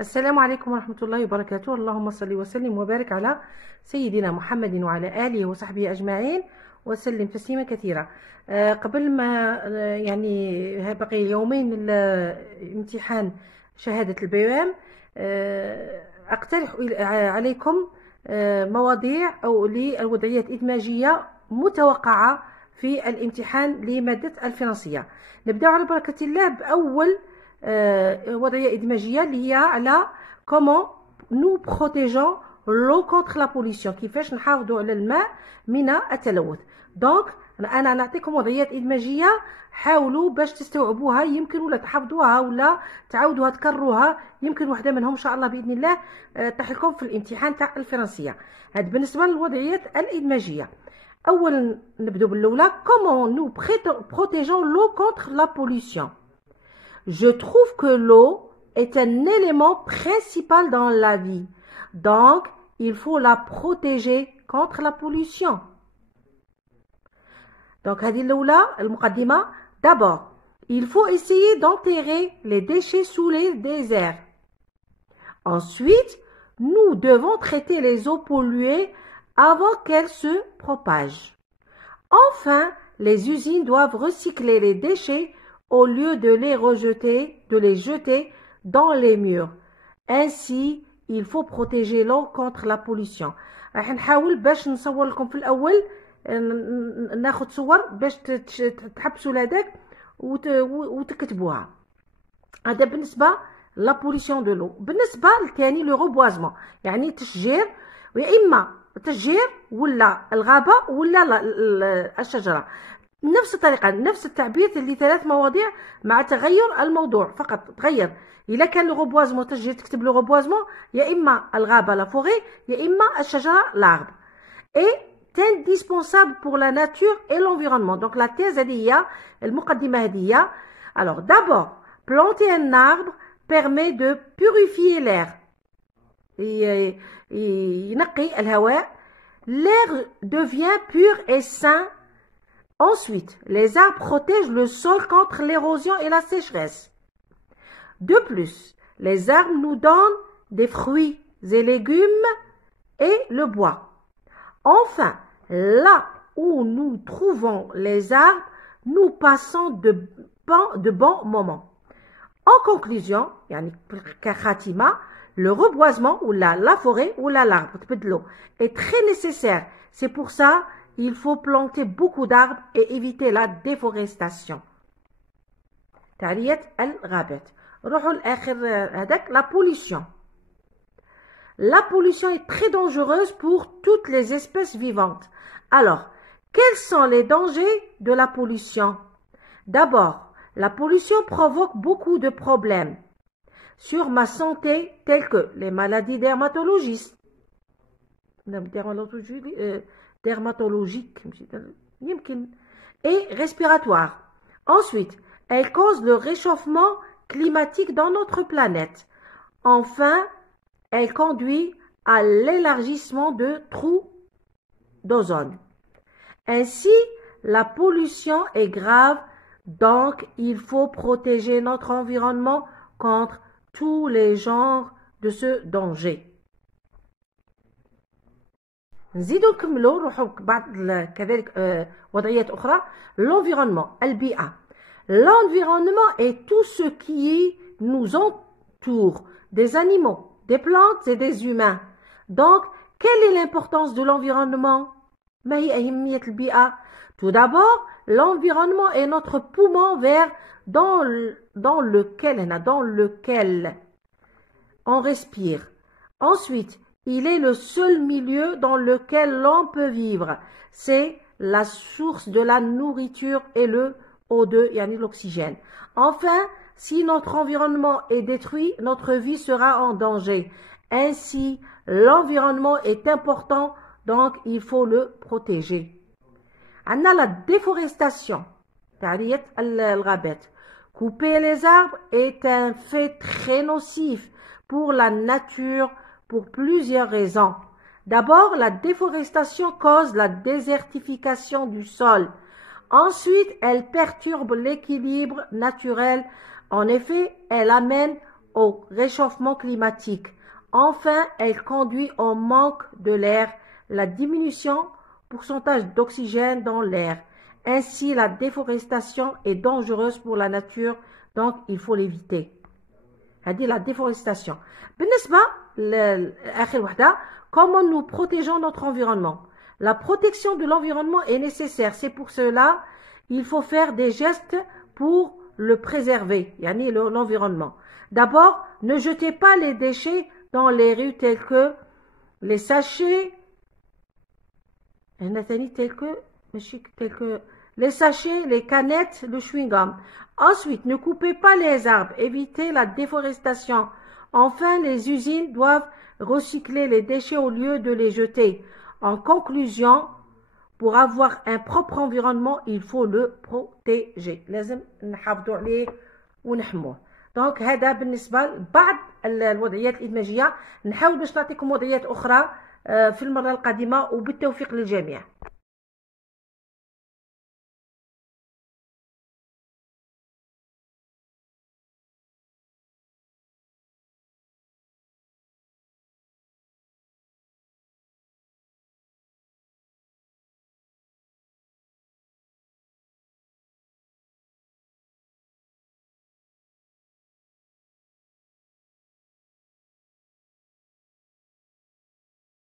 السلام عليكم ورحمة الله وبركاته. اللهم صل وسلم وبارك على سيدنا محمد وعلى آله وصحبه أجمعين وسلم تسليما كثيرا. قبل ما يعني بقي يومين الامتحان شهادة البيوام، أقترح عليكم مواضيع أو للوضعيات إدماجية متوقعة في الامتحان لمادة الفرنسية. نبدأ على بركة الله بأول وضعية إدماجية اللي هي على comment nous protégeons l'eau contre la pollution، كيفاش نحافظوا على الماء من التلوث. دونك أنا نعطيكم وضعيات إدماجية، حاولوا باش تستوعبوها، يمكن ولا تحفظوها ولا تعاودوها تكرروها، يمكن واحدة منهم إن شاء الله بإذن الله تطيح لكم في الامتحان تاع الفرنسية. هذا بالنسبة للوضعيات الإدماجية. أولا نبدو بالأولى comment nous protégeons l'eau contre la pollution. Je trouve que l'eau est un élément principal dans la vie. Donc, il faut la protéger contre la pollution. Donc, هذه الأولى المقدمة. D'abord, il faut essayer d'enterrer les déchets sous les déserts. Ensuite, nous devons traiter les eaux polluées avant qu'elles se propagent. Enfin, les usines doivent recycler les déchets au lieu de les jeter dans les murs. Ainsi, il faut protéger l'eau contre la pollution. راح نحاول باش نصور لكم في الأول، ناخد صور باش تحبسوا لهذاك وتكتبوها. هذا بالنسبة لا بوليسيون دو لو. بالنسبة للثاني لو روبوازمون، يعني تشجير، ويا إما تشجير ولا الغابة ولا الشجرة. نفس الطريقة، نفس التعبير اللي ثلاث مواضيع مع تغير الموضوع فقط. تغير إلا كان لو روبوازمون تشجير تكتب لو روبوازمون، يا إما الغابة لا فوغي، يا إما الشجرة لارب. est indispensable pour la nature et l'environnement. Donc la thèse هذه هي المقدمة هذه هي. Alors d'abord, planter un arbre permet de purifier l'air. ينقي الهواء. L'air devient pur et sain. Ensuite, les arbres protègent le sol contre l'érosion et la sécheresse. De plus, les arbres nous donnent des fruits et légumes et le bois. Enfin, là où nous trouvons les arbres, nous passons de bons moments. En conclusion, يعني كخاتمة، le reboisement ou la forêt ou l'arbre est très nécessaire. C'est pour ça il faut planter beaucoup d'arbres et éviter la déforestation. تعرية الغابات. نروحوا لآخر هذاك la pollution. La pollution est très dangereuse pour toutes les espèces vivantes. Alors, quels sont les dangers de la pollution? D'abord, la pollution provoque beaucoup de problèmes sur ma santé, tels que les maladies dermatologiques, et respiratoires. Ensuite, elle cause le réchauffement climatique dans notre planète. Enfin, elle conduit à l'élargissement de trous d'ozone. Ainsi, la pollution est grave, donc il faut protéger notre environnement contre tous les genres de ce danger. نزيدو نكملو نروحو بعض كذلك وضعيات أخرى. l'environnement البيئة. L'environnement est tout ce qui nous entoure, des animaux, des plantes et des humains. Donc, quelle est l'importance de l'environnement? ما هي أهمية البيئة؟ Tout d'abord, l'environnement est notre poumon vert dans lequel on respire. Ensuite, il est le seul milieu dans lequel l'on peut vivre. C'est la source de la nourriture et le O2, yani l'oxygène. Enfin, si notre environnement est détruit, notre vie sera en danger. Ainsi, l'environnement est important, donc il faut le protéger. On a la déforestation. Couper les arbres est un fait très nocif pour la nature pour plusieurs raisons. D'abord, la déforestation cause la désertification du sol. Ensuite, elle perturbe l'équilibre naturel. En effet, elle amène au réchauffement climatique. Enfin, elle conduit au manque de l'air, la diminution du pourcentage d'oxygène dans l'air. Ainsi, la déforestation est dangereuse pour la nature, donc il faut l'éviter. هذه la déforestation. بالنسبة لآخر وحدة, comment nous protégeons notre environnement? La protection de l'environnement est nécessaire. C'est pour cela il faut faire des gestes pour le préserver, yani l'environnement. D'abord, ne jetez pas les déchets dans les rues tels que les sachets, les sachets, les canettes, le chewing-gum. Ensuite, ne coupez pas les arbres, évitez la déforestation. Enfin, les usines doivent recycler les déchets au lieu de les jeter. En conclusion, pour avoir un propre environnement, il faut le protéger. لازم نحافظوا عليه ونحموه. دونك هذا بالنسبة لبعض الوضعيات الإدماجية. نحاول باش نعطيكم وضعيات أخرى في المرة القادمة وبالتوفيق للجميع.